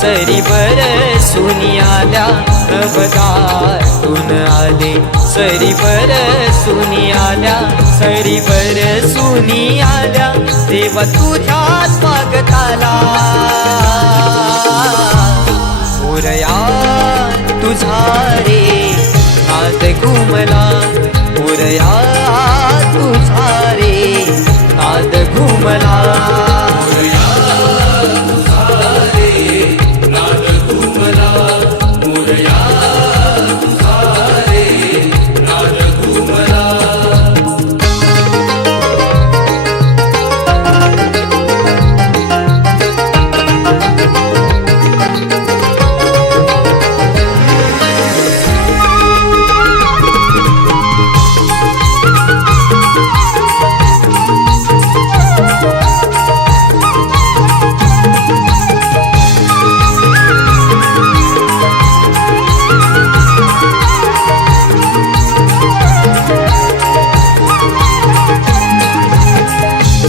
सरीवर सुनी आल्या नवदातून आले सरीवर सुनी आल्या सरीवर सुनी आल्या देवा तुझ्या स्वागताला मोरया तुझा रे नाद घुमला मोरया तुझा रे नाद घुमला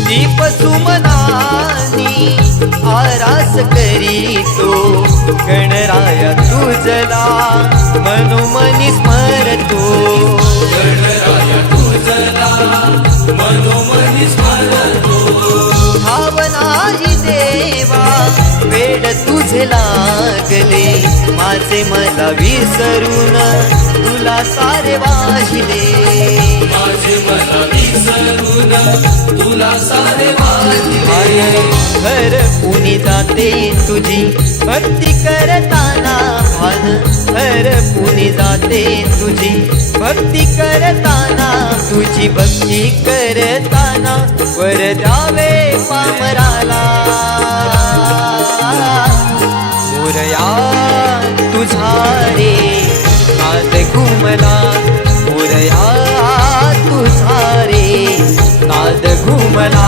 दीप सुमनानी आरास करीतो गणराया तुझला मनोमनी स्मरतो गणराया तुझला मनोमनी स्मरतो भावनाही देवा वेड तुझे लागले माझे मला विसरून तुला सारे वाहिले माझे मला विसरून तुला सारे वाहिले हर पुनी जाते तुझी भक्ती करताना भान हर पुनी जाते तुझी भक्ती करताना तुझी भक्ती करताना वर द्यावे पामराला मोरया तुझा रे नाद घुमला मोरया तुझा रे नाद घुमला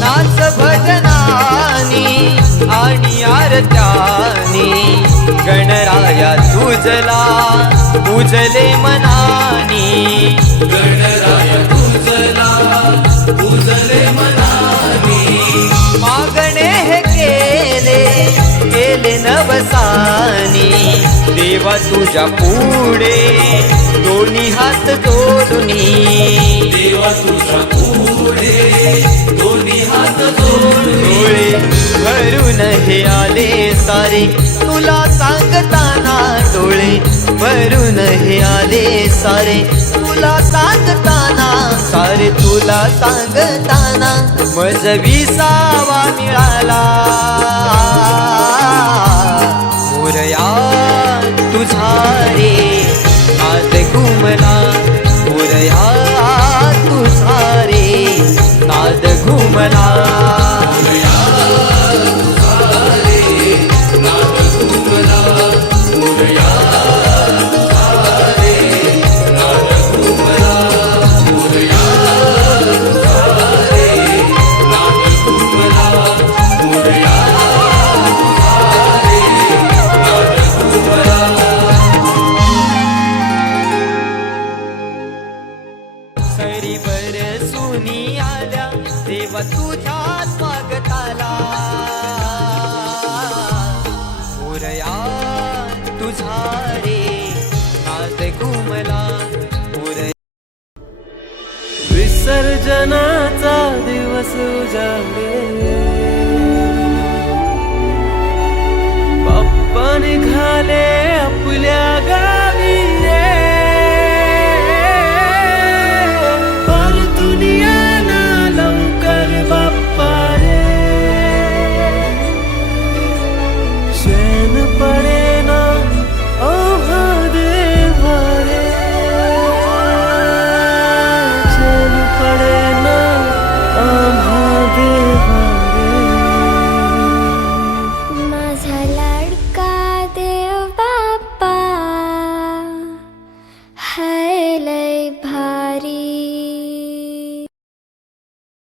नाच भजनानी आणि आरत्यानी गणराया तुझला पूजले मनानी गणराया तुझला पूजले मनानी मागणे हे केले नवसानी देवा तुझ्या पुढे दोन्ही हात जोडुनी देवा तुझ्या पुढे दोन्ही हात जोडले भरून हे आले सारे तुला सांगताना डोळे भरून हे आले सारे तुला सांगताना सारे तुला सांगताना मज विसावा मिळाला मोरया तुझा रे नाद घुमला मोरया तुझा रे नाद घुमला सरीवर सुनी आल्या देवा तुझ्या स्वागताला मोरया तुझा रे नाद घुमला मोरया विसर्जनाचा दिवस उजाडले बाप्पा निघाले